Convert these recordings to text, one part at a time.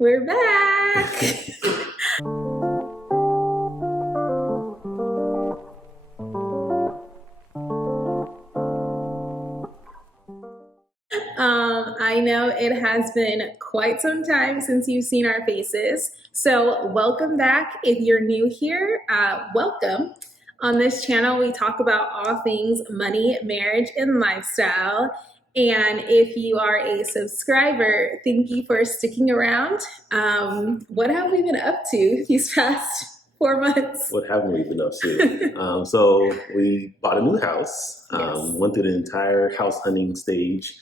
We're back. I know it has been quite some time since you've seen our faces. So welcome back. If you're new here, welcome. On this channel, we talk about all things money, marriage, and lifestyle. And if you are a subscriber, thank you for sticking around. What have we been up to these past 4 months? What haven't we been up to? So we bought a new house, Yes. Went through the entire house hunting stage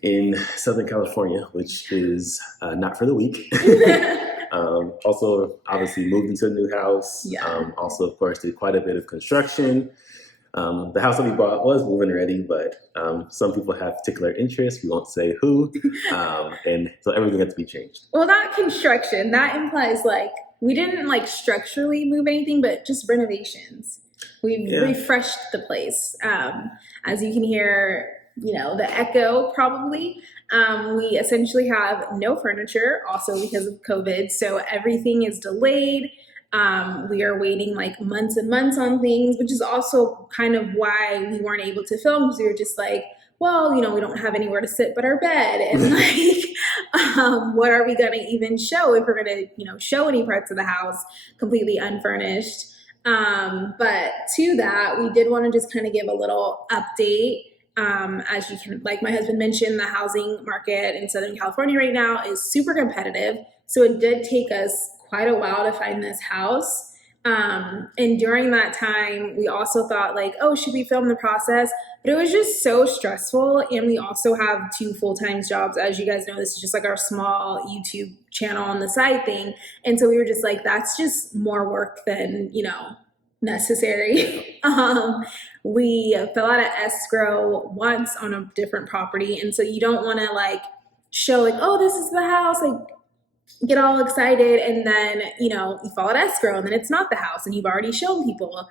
in Southern California, which is not for the weak. Also, obviously moved into a new house. Yeah. Also, of course, did quite a bit of construction. The house that we bought was move-in ready, but some people have particular interests. We won't say who. And so everything had to be changed. Well, not construction. That implies like we didn't like structurally move anything, but just renovations. We've refreshed the place. As you can hear, the echo probably. We essentially have no furniture, also because of COVID. So everything is delayed. We are waiting like months and months on things, which is also kind of why we weren't able to film, because we were just like, well, we don't have anywhere to sit but our bed. And like, what are we going to even show if we're going to, show any parts of the house completely unfurnished? But to that, we did want to just kind of give a little update. As you can, like my husband mentioned, the housing market in Southern California right now is super competitive. So it did take us quite a while to find this house. And during that time, we also thought like, oh, should we film the process? But it was just so stressful. And we also have 2 full-time jobs. As you guys know, this is just like our small YouTube channel on the side thing. And so we were just like, that's just more work than, necessary. We fill out an escrow once on a different property. And so you don't want to like show like, oh, this is the house, like get all excited. And then, you fill out escrow and then it's not the house and you've already shown people.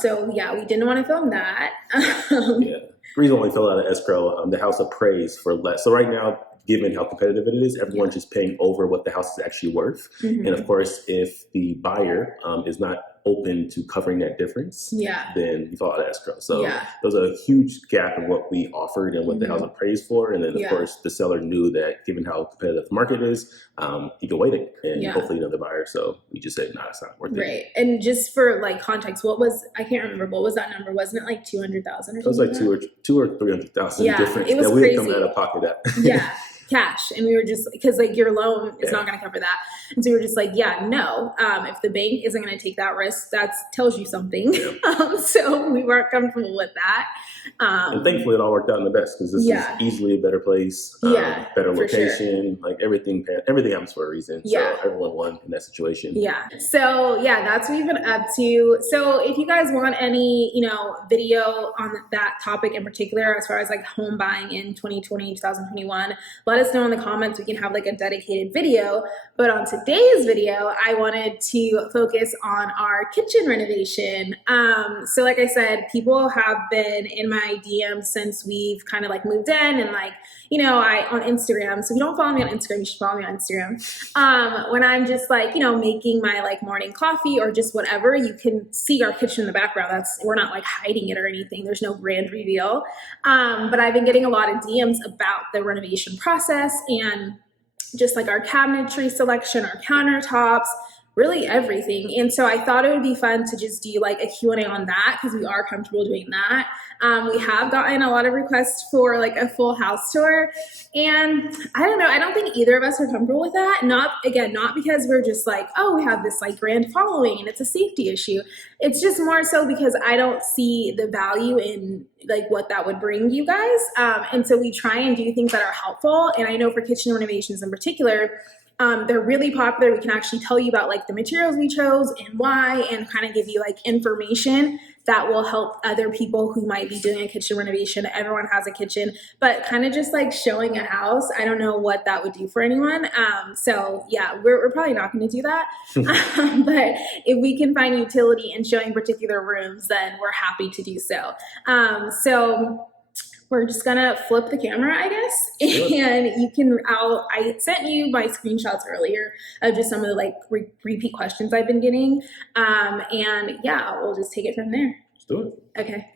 So yeah, we didn't want to film that. The reason why we filled out an escrow, the house appraised for less. So right now, given how competitive it is, everyone's just paying over what the house is actually worth. Mm-hmm. And of course, if the buyer is not open to covering that difference, then you fill out escrow. So there's a huge gap in what we offered and what the house appraised for. And then of course the seller knew that given how competitive the market is, he could wait it and hopefully another buyer. So we just said, it's not worth it. Right. And just for like context, I can't remember, what was that number? Wasn't it like 200,000 or something? It was like two or 300,000 difference. It was that crazy. We didn't come out of pocket at. Cash. And we were just, because like your loan is not going to cover that. And so we were just like, no, if the bank isn't going to take that risk, that tells you something. So we weren't comfortable with that. And thankfully it all worked out in the best, because this is easily a better place, better location, like everything happens for a reason. So everyone won in that situation. So that's what we've been up to. So if you guys want any, video on that topic in particular, as far as like home buying in 2020, 2021, let us know in the comments. We can have like a dedicated video. But on today's video, I wanted to focus on our kitchen renovation. So like I said, people have been in my DMs since we've kind of like moved in, and like, on Instagram. So if you don't follow me on Instagram, you should follow me on Instagram. When I'm just like, making my like morning coffee or just whatever, you can see our kitchen in the background. We're not like hiding it or anything. There's no grand reveal. But I've been getting a lot of DMs about the renovation process and just like our cabinetry selection, our countertops, really everything. And so I thought it would be fun to just do like a Q&A on that, because we are comfortable doing that. We have gotten a lot of requests for like a full house tour, and I don't know, I don't think either of us are comfortable with that. Not because we're just like, oh, we have this like grand following and it's a safety issue. It's just more so because I don't see the value in like what that would bring you guys. And so we try and do things that are helpful. And I know for kitchen renovations in particular, they're really popular. We can actually tell you about like the materials we chose and why, and kind of give you like information that will help other people who might be doing a kitchen renovation. Everyone has a kitchen, but kind of just like showing a house, I don't know what that would do for anyone. So yeah, we're probably not going to do that. But if we can find utility in showing particular rooms, then we're happy to do so. So we're just gonna flip the camera, I guess, Sure. and I sent you my screenshots earlier of just some of the like repeat questions I've been getting, and yeah, we'll just take it from there. Let's do it. Okay.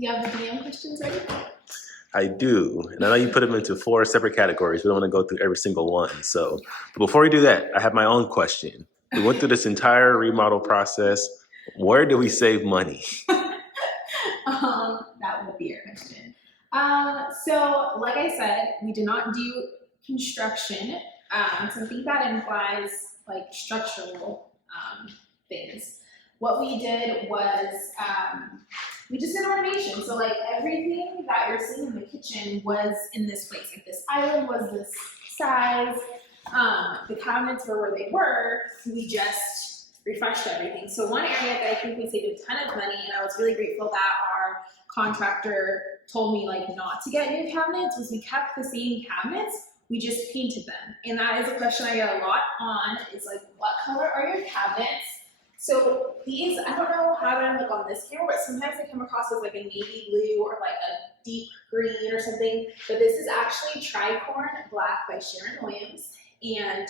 Do you have the DM questions ready? I do. And I know you put them into 4 separate categories. We don't want to go through every single one. So, but before we do that, I have my own question. We went through this entire remodel process. Where do we save money? That would be your question. So, like I said, we did not do construction. So I think that implies like structural things. What we did was we just did a renovation. So like everything that you're seeing in the kitchen was in this place. Like this island was this size. The cabinets were where they were. We just refreshed everything. So one area that I think we saved a ton of money, and I was really grateful that our contractor told me like not to get new cabinets, was we kept the same cabinets. We just painted them. And that is a question I get a lot on, is like, what color are your cabinets? So these, I don't know how to look on this camera, but sometimes they come across as like a navy blue or like a deep green or something. But this is actually Tricorn Black by Sharon Williams. And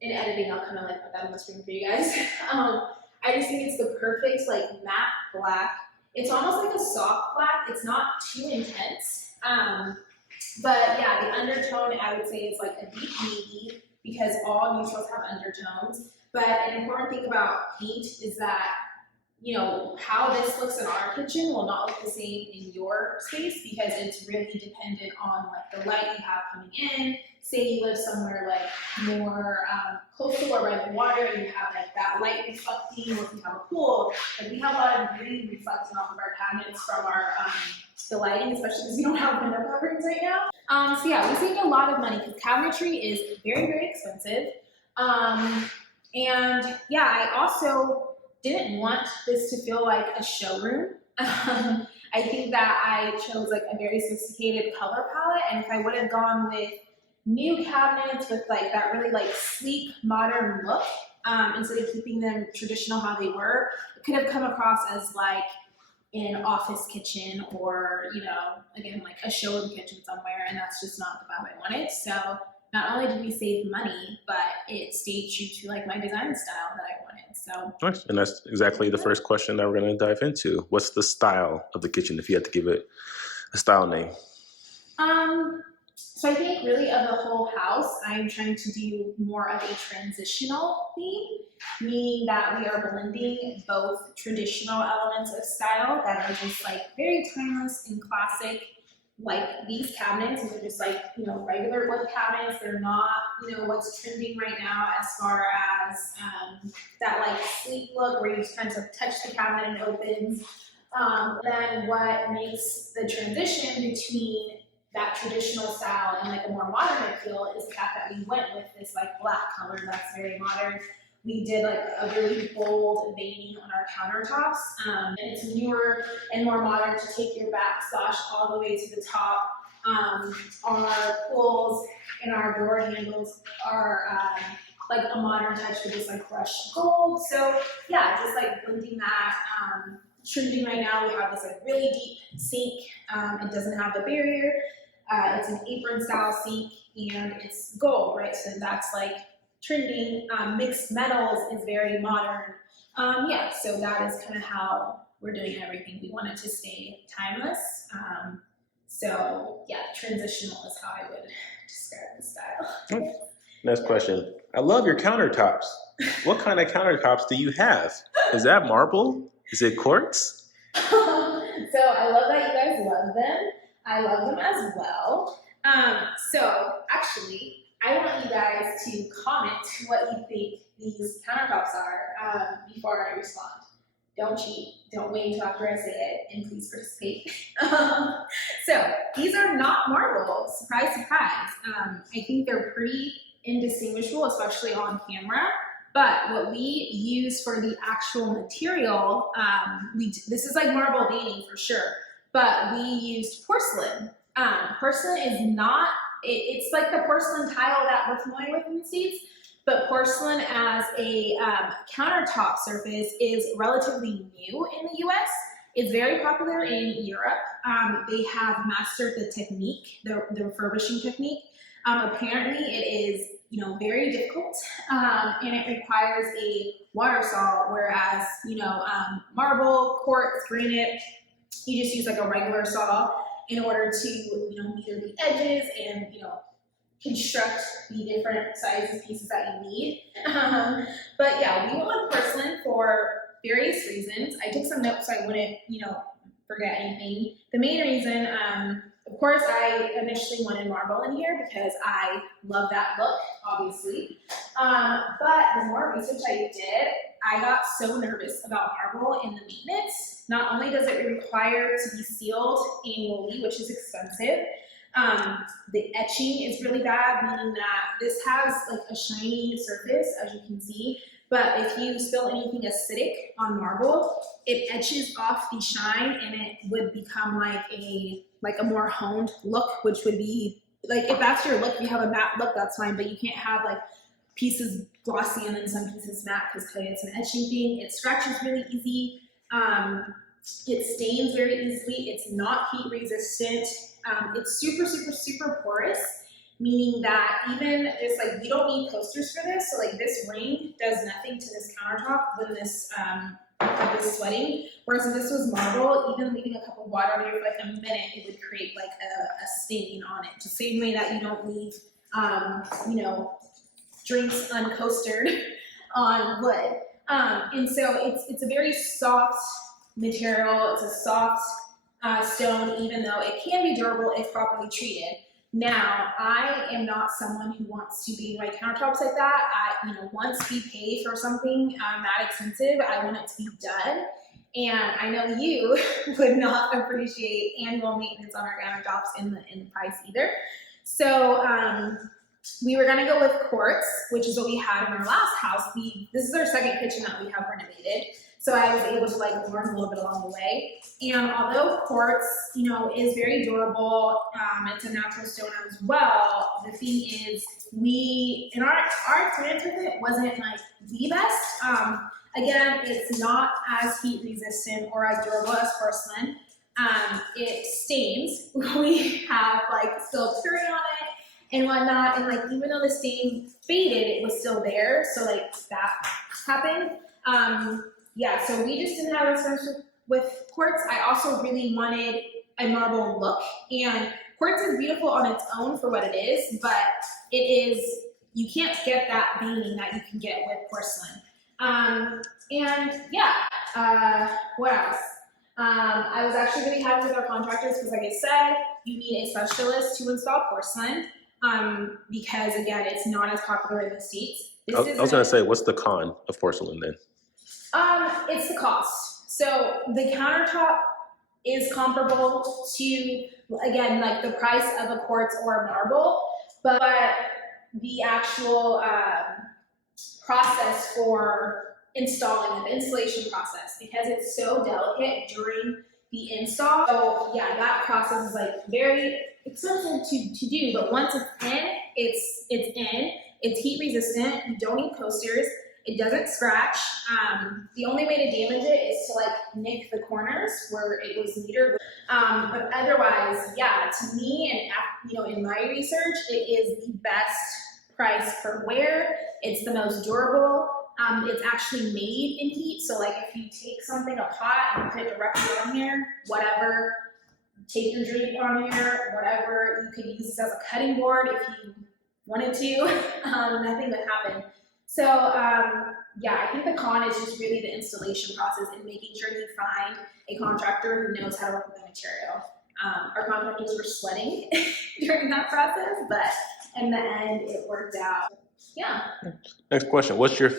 in editing, I'll kind of like put that on the screen for you guys. I just think it's the perfect like matte black. It's almost like a soft black. It's not too intense. But yeah, the undertone I would say is like a deep navy because all neutrals have undertones. But an important thing about paint is that, you know, how this looks in our kitchen will not look the same in your space because it's really dependent on like the light you have coming in. Say you live somewhere like more close to or by the water and you have like that light reflecting, or if you have a pool, like we have a lot of green reflecting off of our cabinets from our the lighting, especially because we don't have window coverings right now. So yeah, we saved a lot of money because cabinetry is very, very expensive. And yeah, I also didn't want this to feel like a showroom. I think that I chose like a very sophisticated color palette, and if I would have gone with new cabinets with like that really like sleek modern look, instead of keeping them traditional how they were, it could have come across as like an office kitchen or, you know, again, like a showroom kitchen somewhere, and that's just not the vibe I wanted. So not only did we save money, but it stayed true to like my design style that I wanted. So Nice. And that's exactly the first question that we're going to dive into. What's the style of the kitchen if you had to give it a style name? So I think really of the whole house, I'm trying to do more of a transitional theme, meaning that we are blending both traditional elements of style that are just like very timeless and classic, like these cabinets, and they're just like, you know, regular wood cabinets. They're not, you know, what's trending right now as far as that like sleek look where you just kind of touch the cabinet and it opens. Then what makes the transition between that traditional style and like a more modern appeal is the fact that we went with this like black color that's very modern. We did like a really bold veining on our countertops, and it's newer and more modern to take your backsplash all the way to the top. Our pulls and our door handles are like a modern touch with this like brushed gold. So yeah, just like blending that. Trending right now, we have this like really deep sink. It doesn't have a barrier. It's an apron style sink and it's gold, right? So that's like trending. Mixed metals is very modern. Yeah, so that is kind of how we're doing everything. We want it to stay timeless. So yeah, transitional is how I would describe the style. Next question. I love your countertops. What kind of countertops do you have? Is that marble? Is it quartz? So I love that you guys love them. I love them as well. So actually, I want you guys to comment what you think these countertops are before I respond. Don't cheat. Don't wait until after I say it, and please participate. So these are not marble. Surprise, surprise. I think they're pretty indistinguishable, especially on camera. But what we use for the actual material, this is like marble veining for sure, but we used porcelain. Porcelain is not, it's like the porcelain tile that we're familiar with in the States, but porcelain as a countertop surface is relatively new in the US. It's very popular in Europe. They have mastered the technique, the refurbishing technique. Apparently it is, very difficult, and it requires a water saw, whereas, marble, quartz, granite, you just use like a regular saw in order to, meter the edges and, construct the different sizes pieces that you need. But yeah, we went with porcelain for various reasons. I took some notes so I wouldn't, forget anything. The main reason, of course, I initially wanted marble in here because I love that look, obviously. But the more research I did, I got so nervous about marble in the maintenance. Not only does it require to be sealed annually, which is expensive, the etching is really bad, meaning that this has like a shiny surface, as you can see. But if you spill anything acidic on marble, it etches off the shine and it would become like a more honed look, which would be like, if that's your look, if you have a matte look, that's fine, but you can't have like pieces glossy and then some pieces matte because it's an etching thing. It scratches really easy. It stains very easily. It's not heat resistant. It's super, super, super porous, meaning that even just like, you don't need coasters for this. So like this ring does nothing to this countertop when this is sweating. Whereas if this was marble, even leaving a cup of water on here for like a minute, it would create like a stain on it. The same way that you don't leave, drinks uncoastered on wood. And so it's a very soft material. It's a soft stone, even though it can be durable if properly treated. Now, I am not someone who wants to be my countertops like that. Once we pay for something that expensive, I want it to be done. And I know you would not appreciate annual maintenance on our countertops in the price either. So we were gonna go with quartz, which is what we had in our last house. This is our second kitchen that we have renovated. So I was able to like learn a little bit along the way. And although quartz, is very durable, it's a natural stone as well. The thing is, in our experience with it wasn't like the best. Again, it's not as heat resistant or as durable as porcelain. It stains. We have like spilled curry on it and whatnot. And like, even though the stain faded, it was still there. So like that happened. Yeah, so we just didn't have experience with quartz. I also really wanted a marble look, and quartz is beautiful on its own for what it is, but you can't get that veining that you can get with porcelain. What else? I was actually really happy with our contractors because, like I said, you need a specialist to install porcelain because, again, it's not as popular in the States. I was going to say, what's the con of porcelain then? It's the cost. So the countertop is comparable to, again, like the price of a quartz or a marble, but the actual process for installing it, the installation process, because it's so delicate during the install. So yeah, that process is like very expensive to do, but once it's in, it's heat resistant. You don't need coasters. It doesn't scratch. The only way to damage it is to like nick the corners where it was metered. But otherwise, yeah, to me, and in my research, it is the best price per wear. It's the most durable. It's actually made in heat. So like if you take something, a pot, and put it directly on here, whatever, take your drink on here, whatever, you could use this as a cutting board if you wanted to. Nothing would happen. So yeah, I think the con is just really the installation process and making sure you find a contractor who knows how to work with the material. Our contractors were sweating during that process, but in the end, it worked out. Yeah. Next question: What was your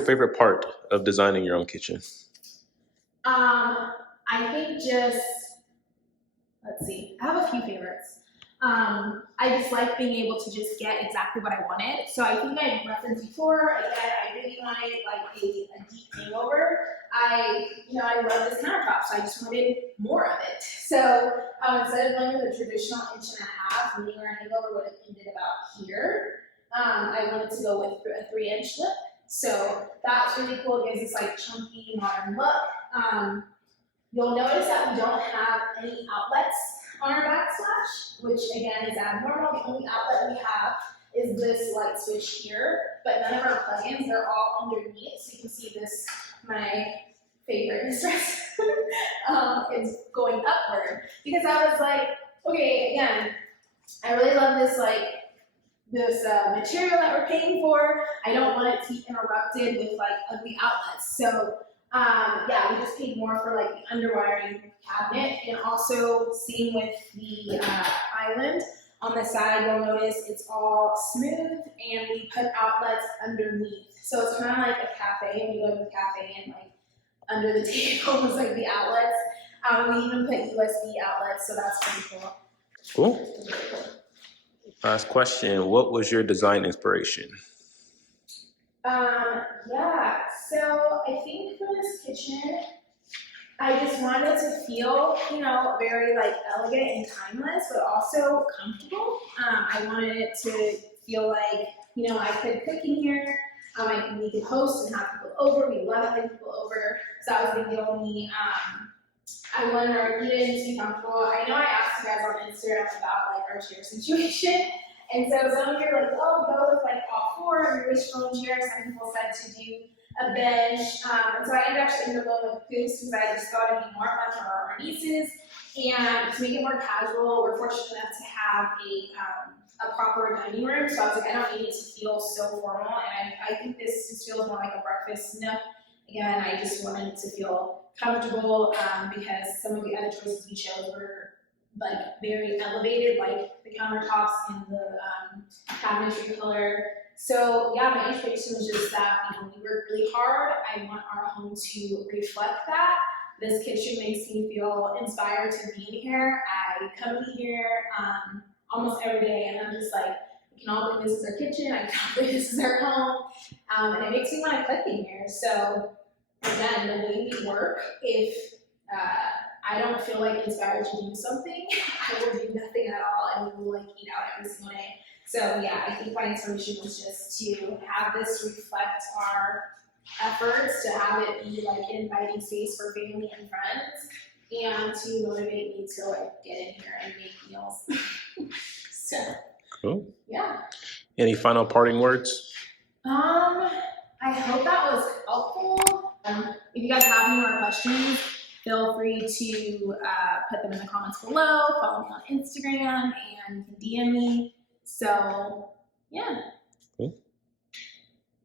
favorite part of designing your own kitchen? I think let's see. I have a few favorites. I just like being able to just get exactly what I wanted. So I think I referenced before, again, I really wanted like a deep hangover. I love this countertop, so I just wanted more of it. So instead of going with a traditional 1.5 inch, meaning our hangover would have ended about here, I wanted to go with a 3-inch lip. So that's really cool. It gives this like chunky modern look. You'll notice that we don't have any outlets on our backsplash, which again is abnormal. The only outlet we have is this light switch here, but none of our plugins, they're all underneath. So you can see this, my favorite mistress, is going upward. Because I was like, okay, again, I really love this this material that we're paying for. I don't want it to be interrupted with like ugly outlets. So yeah, we just paid more for like the underwiring cabinet, and also same with the island. On the side, you'll notice it's all smooth, and we put outlets underneath. So it's kind of like a cafe, and you go to the cafe and like under the table is like the outlets. We even put USB outlets, so that's pretty cool. Cool. Last question, what was your design inspiration? Yeah, so I think for this kitchen, I just wanted to feel, very like elegant and timeless, but also comfortable. I wanted it to feel like, I could cook in here. We could host and have people over. We love having people over. So that was the deal with me. I wanted our eat-ins to be comfortable. I know I asked you guys on Instagram about like our chair situation. And so some of you are like, oh, go with like all 4 of your wishbone chairs. Some people said to do a bench. And so I ended up going with Poops because I just thought it'd be more fun for our nieces. And to make it more casual, we're fortunate enough to have a proper dining room. So I was like, I don't need it to feel so formal. And I think this just feels more like a breakfast nook. Again, I just wanted it to feel comfortable because some of the other choices we chose were like very elevated, like the countertops and the cabinetry color. So yeah, my inspiration was just that we work really hard. I want our home to reflect that. This kitchen makes me feel inspired to be in here. I come in here almost every day, and I'm just like, we can all believe this is our kitchen. I can't believe this is our home, and it makes me want to cook in here. So again, the way we work, if I don't feel like inspired to do something, I will do nothing at all, and we will like eat out every single day. So yeah, I think my inspiration was just to have this reflect our efforts, to have it be like an inviting space for family and friends, and to motivate me to like get in here and make meals. So cool. Yeah. Any final parting words? I hope that was helpful. If you guys have any more questions, feel free to put them in the comments below, follow me on Instagram, and you can DM me. So, yeah.